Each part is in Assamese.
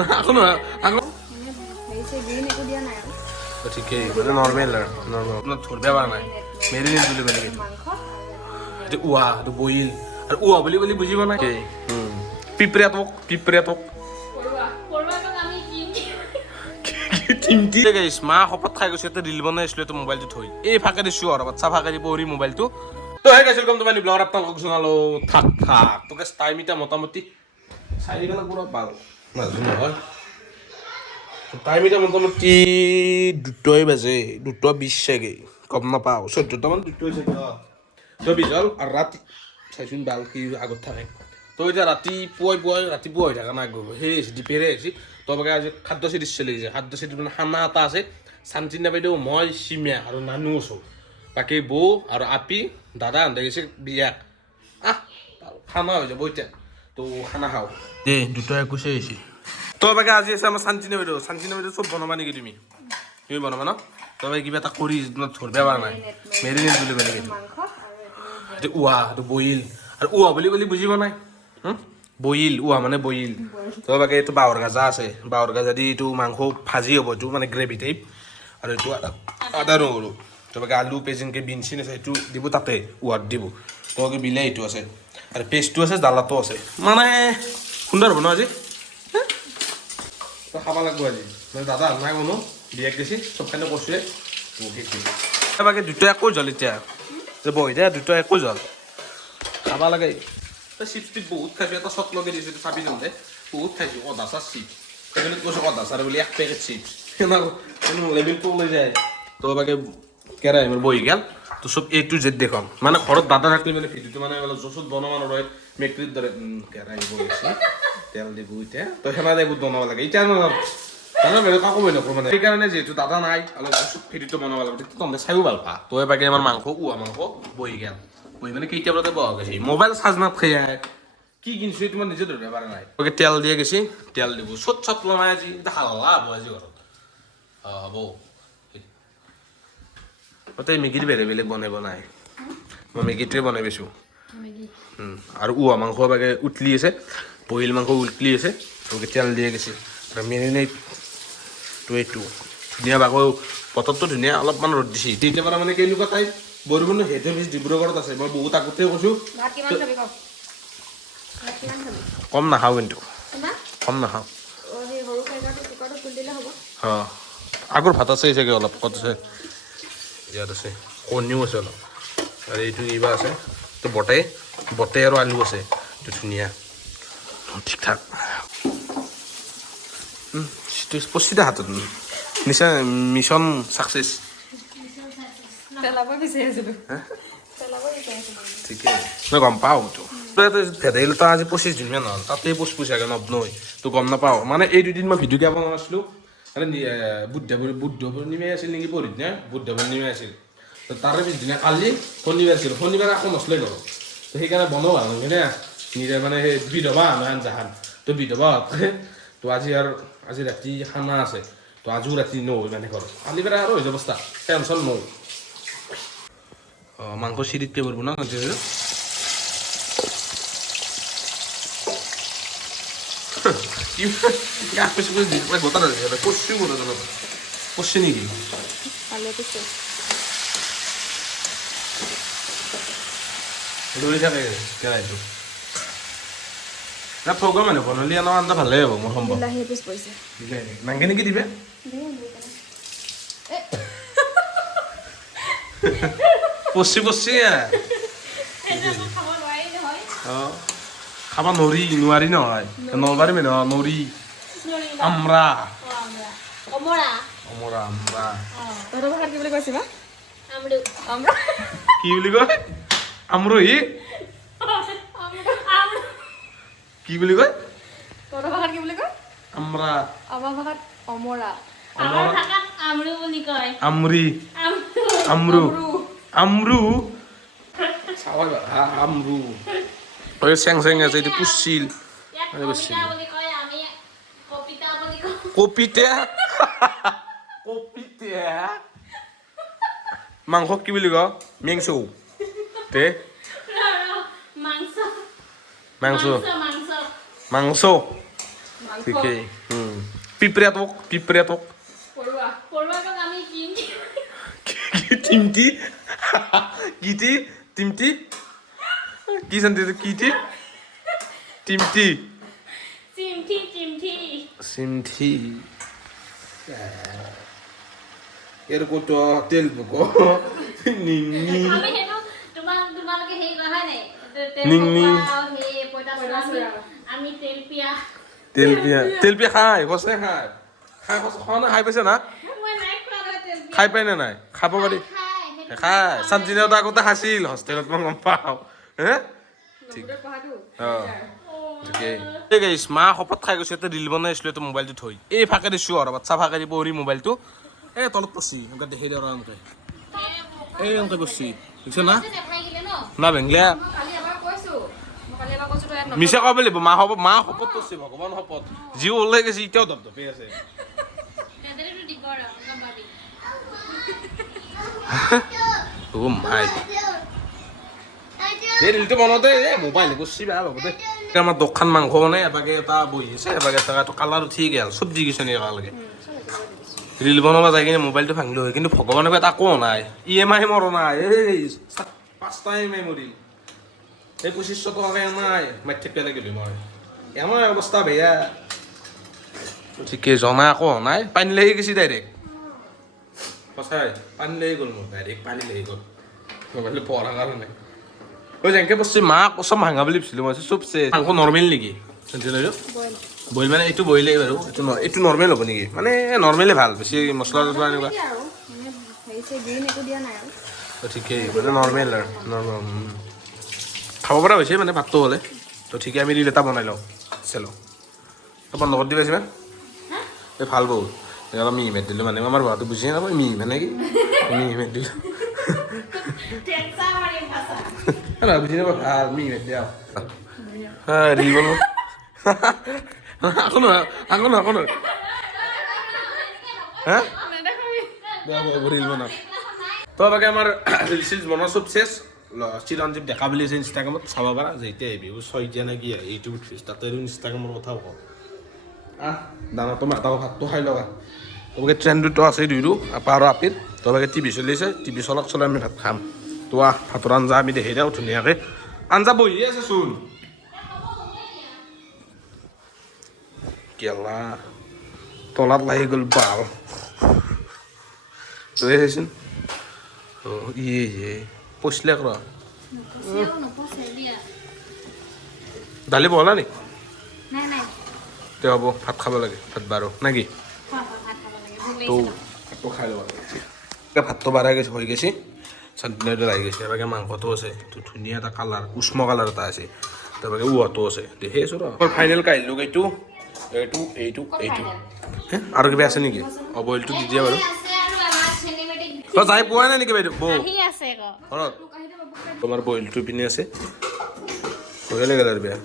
আকৌ নহয় আকৌ হেৰিছে গ্ৰীণ একো দিয়া নাই আৰু ঠিকেই মানে নৰ্মেল আৰু নৰ্মেল আপোনাৰ ধৰিব পৰা নাই মেৰিনেট বুলি ক'লে মাংস এইটো উহা এইটো বইল আৰু উহা বুলি ক'লে বুজিব নাই পিপৰিয়াটোক মা শপত খাই গৈছে ৰিল বনাই আছিলো এইটো মোবাইলটো থৈ এই ফাকে দিছো আৰু বাচ্চা ফাকে দি পৰি মোবাইলটো তো হে গাইছিল কম তোমার ব্লগ আপনাদের জনালো থাক তোকে টাইম এটা মোটামুটি 4 বেলা পুরো পাল নাজু নহয় টাইম এটা মোটামুটি 2টা বাজে 2:20 চাগে কম নাপাও 14টা মান 2টা চাগে তো বিজল আর রাতি চাইছুন বাল কি আগত থাকে তো এটা ৰাতিপুৱাই হৈ থকা নাই গ'ল সেই ডিপেৰে আহিছে তো বাকে আজি খাদ্য চিৰিজ চলি গৈছে খাদ্য চিৰিজ মানে খানা এটা আছে শান্তিনা বাইদেউ মই চিমিয়া আৰু নানু আছোঁ বাকী বৌ আৰু আপি দাদা আন্ধা গৈছে বিয়া খানা হৈ যাব এতিয়া তো খানা খাওঁ দেই 2:21 আহিছে তো বাকে আজি আছে আমাৰ শান্তিনা বাইদেউ চব বনাবা নেকি তুমি বনাবা ন তো বাকে কিবা এটা কৰি ধৰিব পৰা নাই মেৰিনেট বুলি ক'লে মাংস এইটো উহা এইটো বইল আৰু উহা বুলি ক'লে বুজিব নাই বইল উহা মানে বইল তো বাকে এইটো বাঁহৰ গাজা আছে বাঁহৰ গাজা দি এইটো মাংস ভাজি হ'ব এইটো মানে গ্ৰেভি টাইপ আৰু এইটো আদা নহৰু তো বাকে আলু পেজিনকৈ বিন চিন আছে সেইটো দিব তাতে উহাত দিব তো বাকে বিলাহীটো আছে আৰু পেষ্টটো আছে জ্বালাটো আছে মানে সুন্দৰ হ'ব ন আজি তো খাব লাগিব আজি মানে দাদা নাই কোনো বিয়াক গেছি চবখানে কৈছোৱে তো বাকে 2:21 জল এতিয়া যে বহি দে 2:21 জল খাব লাগে চিপছ টিপ বহুত খাইছোঁ এটা চট লগাই দিছোঁ চাবি যাওঁতে বহুত খাইছোঁ অদাচাৰ চিপছ সেইবিলাক কৈছোঁ অদাচাৰ বুলি 1 পেকেট চিপছ লেবেলটো লৈ যায় তো বাকে কেৰাহী মোৰ বহি গেল তো চব A to Z দেখাম মানে ঘৰত দাদা থাকিলে মানে ভিডিঅ'টো মানে অলপ জচত বনাব নোৱাৰে মেকৰিৰ দৰে কেৰাহী বহিছে তেল দিব এতিয়া তো সেনা টাইপত বনাব লাগে এতিয়া দাদা বেলেগ কাকো বহি নকৰোঁ মানে সেইকাৰণে যিহেতু দাদা নাই অলপ জচত ভিডিঅ'টো বনাব লাগে তেতিয়া তহঁতে চাইও ভাল পা তো বাকে আমাৰ মাংস উহা মাংস বহি গেল বহি মানে কেইটা বজাতে বহা গৈছে মোবাইল চাৰ্জ নাথাকে কি কিনিছোঁ এইটো মই নিজে ধৰিব পৰা নাই ওকে তেল দিয়ে গৈছে তেল দিব চট লমাই আজি হাল্লা হ'ব আজি ঘৰত হ'ব তই মেগীত বেলেগ বনাব নাই মই মেগীটোৱে বনাই পাইছোঁ আৰু উহা মাংস বাকে উতলি আছে বইল মাংস উতলি আছে ওকে তেল দিয়ে গৈছে আৰু মেৰিনেটটো এইটো ধুনীয়া বাকো বতৰটো ধুনীয়া অলপমান ৰ'দ দিছে তেতিয়া পৰা মানে কেনেকুৱা টাইপ বৰষুণ হেড অফিচ ডিব্ৰুগড়ত আছে মই বহুত আগতে কৈছোঁ কম নাখাওঁ কিন্তু কম নাখাওঁ অঁ আগৰ ভাত আছে চাগে অলপ ক'ত আছে ইয়াত আছে কণীও আছে অলপ আৰু এইটো কিবা আছে তো বটে আৰু আলু আছে এইটো ধুনীয়া ঠিক ঠাক পচিদা হাতত নিচা মিছন ছাকচেছ ঠিকে মই গম পাওঁ এইটো ভেদাইলতা আজি 25 দিনমান হ'ল তাতেই পুচপুচ চাগে নবনৈ তো গম নাপাওঁ মানে এই 2 দিন মই ভিডিঅ' দিয়া বনোৱা নাছিলোঁ মানে বুদ্ধ পূৰ্ণিমাই আছিল নেকি পৰহিদিনা বুদ্ধ পূৰ্ণিমাই আছিল তো তাৰে পিছদিনা কালি শনিবাৰ আছিল শনিবাৰে আকৌ নচলে গ'ল তো সেইকাৰণে বনোৱা নহ'লে নিজে মানে সেই বিধৱা আঞ্জাখান তো বিধৱা তো আজি ৰাতি খানা আছে তো আজিও ৰাতি নহয় মানে ঘৰত কালি পেলাই আৰু হৈ যাব টেনশ্যন নৌ অঁ মাংস চিৰিতকৈ পৰিব ন গোটা কচু কচু নেকি ধৰি থাকে কেৰাহীটো ঠগা মানে বনালি আনৰ আঞ্জা ভালেই হ'ব মোৰ সম্ভৱ নাংগে নেকি দিবে পচি অঁ খাব নোৱাৰি নহয় নলবাৰী মানে নৰি আমৰা কি বুলি কয় আমৰহি কি বুলি কয় আমৰা আমৰি আমৰু আমৰু আমৰু চেং আছে এইটো পুচিল কপিতা মাংস কি বুলি কয় মেংচৌ তে মাংস ঠিকেই পিঁপড়াটোক টিমটি কিটি টিমটি কি জানতে কিটি টিমটি চিমঠি এর কত তেল বকো নিংনি নিংনি তেল পিয়া খাই কছে খাই খাই না খাই পাইছে না খাই পাই না নাই খাব পাৰি খাই চান্তিনাথ আগতে খাইছিল হোষ্টেলত মই গম পাওঁ হে ঠিক ঠিকেই গাইছ মা শপত খাই গৈছে এটা ৰিল বনাই আছিলো মোবাইলটো থৈ এই ফাকে দিছো আৰু বাচ্চা ফাকে দিব পৰি মোবাইলটো এই তলত পৰছি এনেকৈ দেখি দিওঁ আৰু এই এনেকৈ পৰছি দেখিছ না না বেংগলীয়া মিছা ক'ব লাগিব মা শপত কৰিছে ভগৱান শপত যি ওলাই গৈছে এতিয়াও ধপধপি আছে এই ৰিলটো বনাওঁতে মোবাইল গুচি বেয়া হ'ব দে আমাৰ দোকান মাংস বনাই এটাকে এটা বহি আছে এটাকে এটা কালাৰ উঠি গেল চব্জি কিছু নি একেলগে ৰিল বনাব যাই কিনে মোবাইলটো ভাঙিলো হয় কিন্তু ভগৱানৰ এটা একো নাই EMI মৰা নাই এই 5টা EMI মৰিল এই 2500 টকাকে নাই মাৰি থাকিব লাগিল মই আমাৰ অৱস্থা বেয়া ঠিকে জনা একো নাই পানী লাগি গৈছে ডাইৰেক্ট সঁচাই পানী লাগি গ'ল মোৰ ডাইৰেক্ট পানী লাগি গ'ল মোবাইলটো পঢ়াৰ কাৰণে ঐ যেনেকৈ বস্তু মাক চব ভাঙা বুলি ভাবিছিলোঁ মই চবচে মাংস নৰ্মেল নেকি বইল মানে এইটো বইলেই বাৰু এইটো নৰ্মেল হ'ব নেকি মানে নৰ্মেলে ভাল বেছি মছলা চছলা এনেকুৱা ঠিকেই মানে নৰ্মেল আৰু নৰ্মেল খাব পৰা হৈছে মানে ভাতটো হ'লে তো ঠিকে আমি ৰিল এটা বনাই লওঁ চেলো বন্ধ কৰি দিবা চিবা এই ভাল বহুত অলপ মিহিমেট দিলোঁ মানে আমাৰ ঘৰটো বুজিয়ে নাপায় মিহিমেট নেকি মিহিমেট দিলোঁ বুজি নাপায় ভাল মিহিমেট দিয়া ৰিল বনাব আকৌ নহয় হা ৰিল বনাম তো বাকী আমাৰ ৰিল চিল বনোৱা চব চেছ চিৰঞ্জীৱ ডেকা বুলি আছে ইনষ্টাগ্ৰামত চাব পাৰা যে এতিয়া আহিবি ছয়তিয়া নে কি ইউটিউবত ফিজ তাতে ইনষ্টাগ্ৰামৰ কথাও কওঁ দানাটো মাতাও ভাতটো খাই লগা তোমাকে ট্ৰেণ্ডটো আছে দুইটো আপা আৰু আপিৰ তোমাকে টিভি চলি আছে টিভি চলাই আমি ভাত খাম তো ভাতৰ আঞ্জা আমি দেখি দিওঁ ধুনীয়াকৈ আঞ্জা বহি আছে চোন কেলা তলাত লাগি গ'ল বাল তই চাইছোন ইয়ে পচলে ৰ দালি বহলা নেকি তে হ'ব ভাত খাব লাগে ভাত বাৰো নেকি তো ভাতটো খাই ল'ব লাগে ভাতটো বাঢ়াই গৈছে হৈ গৈছে চাটনিটো লাগি গৈছে এবাকে মাংসটো আছে ধুনীয়া এটা কালাৰ উষ্ম কালাৰ এটা আছে তাৰবাকে উহাটো আছে দেখি আছোঁ ৰ ফাইনেল কাহিলোঁ এইটো হে আৰু কিবা আছে নেকি বইলটো দি দিয়া বাৰু যাই পোৱা নাই নেকি বাইদেউ বৌ ঘৰত তোমাৰ বইলটো পিনে আছে ভয়ে লাগে আৰু বেয়া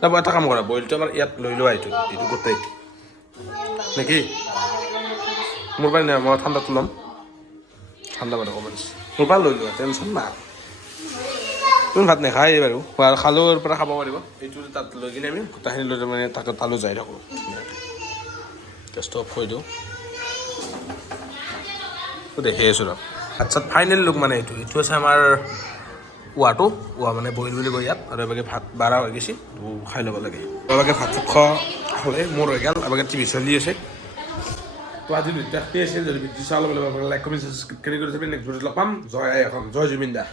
তাৰ এটা কাম কৰা বইলটো আমাৰ ইয়াত লৈ লোৱা এইটো গোটেই নেকি মোৰ পৰা নাই মই ঠাণ্ডাটো ল'ম ঠাণ্ডা মানে অকণমান মোৰ পৰা লৈ লোৱা টেনশ্যন নাই তুমি ভাত নাখায় বাৰু খালেও পৰা খাব পাৰিব এইটো তাত লৈ কিনে আমি গোটাখিনি লৈ মানে তাকে তালৈ যাই থাকোঁ গেছটো অফ কৰি দিওঁ দেখি আছোঁ ৰ ভাত ফাইনেল লুক মানে এইটো আছে আমাৰ উহাটো মানে বইল বুলি কয় ইয়াত আৰু এবাকে ভাত বাঢ়া হৈ গৈছে খাই ল'ব লাগে এবাকে ভাত খোৱা হ'লে মোৰ হৈ গ'ল এবাকে টিভি চলি আছে তো আজি ভিডিঅ'টো আছিল যদি ভিডিঅ' চাব লাইক কমেণ্ট ছাবস্ক্ৰাইব কৰি নেক্সট ভিডিঅ'ত লগ পাম জয় এখন জয় জুবিন দা